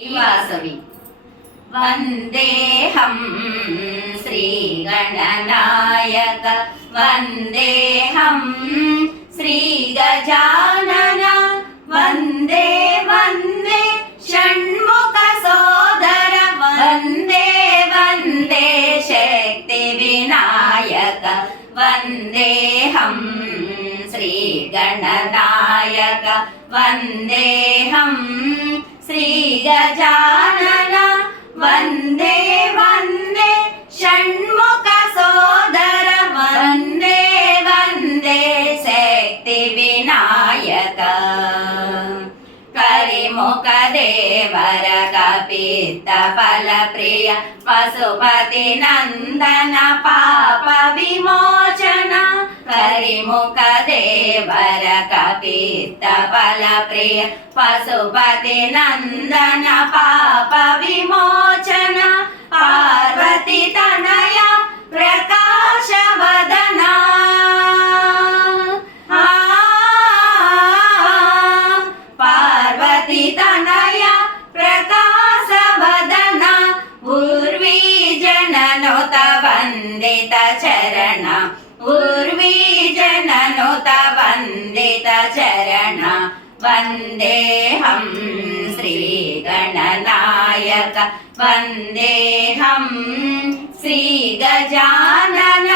वासवी वन्देऽहं श्रीगणनायक वन्देऽहं श्रीगजानन वन्दे वन्दे षण्मुखसोदर वन्दे वन्दे शक्तिविनायक वन्देऽहं श्रीगणनायक वन्देऽहं श्रीगजानन वन्दे वन्दे षण्मुखसोदर वन्दे वन्दे शक्तिविनायक करिमुखदेवर कपित्तफलप्रिय पशुपतिनन्दन पापविमोचन करिमुखदेवर कपित्तफलप्रिय पशुपतिनन्दन पापविमोचन पार्वतीतनय प्रकाशवदन पार्वतीतनय प्रकाशवदन उर्वीजननुत वन्दित चरण उर्वीजननुत वन्दित चरण वन्देऽहं श्रीगणनायक वन्देऽहं श्रीगजानन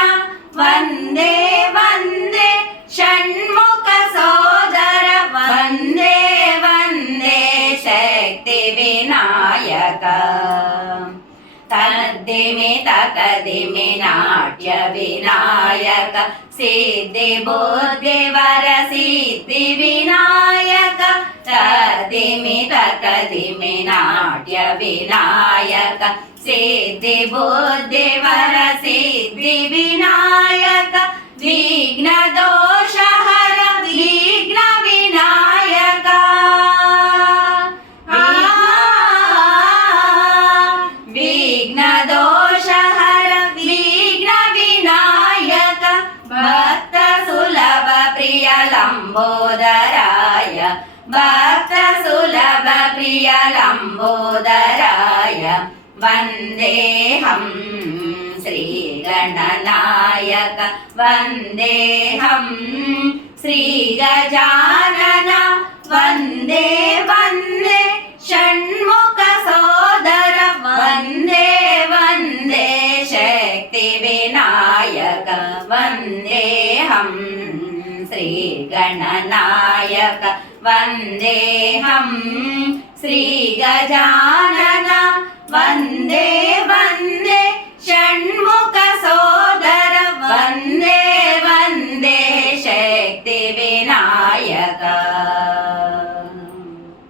वन्दे वन्दे षण्मुखसोदर वन्दे वन्दे शक्तिविनायक तद्दिमि तकदिमि नाट्य विनायक सिद्धिबुद्धिवर सिद्धिविनायक तद्दिमि तकदिमि नाट्य विनायक सिद्धिबुद्धिवर सिद्धिविनायक विघ्नदोषहर विघ्नविनायक विघ्नदोषहर विघ्नविनायक भक्तसुलभ प्रिय लम्बोदराय भक्तसुलभ प्रिय लम्बोदराय वन्देऽहं श्रीगणनायक वन्देऽहं श्रीगजानन वन्दे वन्दे षण्मुखसोदर वन्दे वन्दे शक्तिविनायक वन्देऽहं श्रीगणनायक वन्देऽहं श्रीगजानन वन्दे वन्दे षण्मुखसोदर वन्दे वन्दे शक्तिविनायक।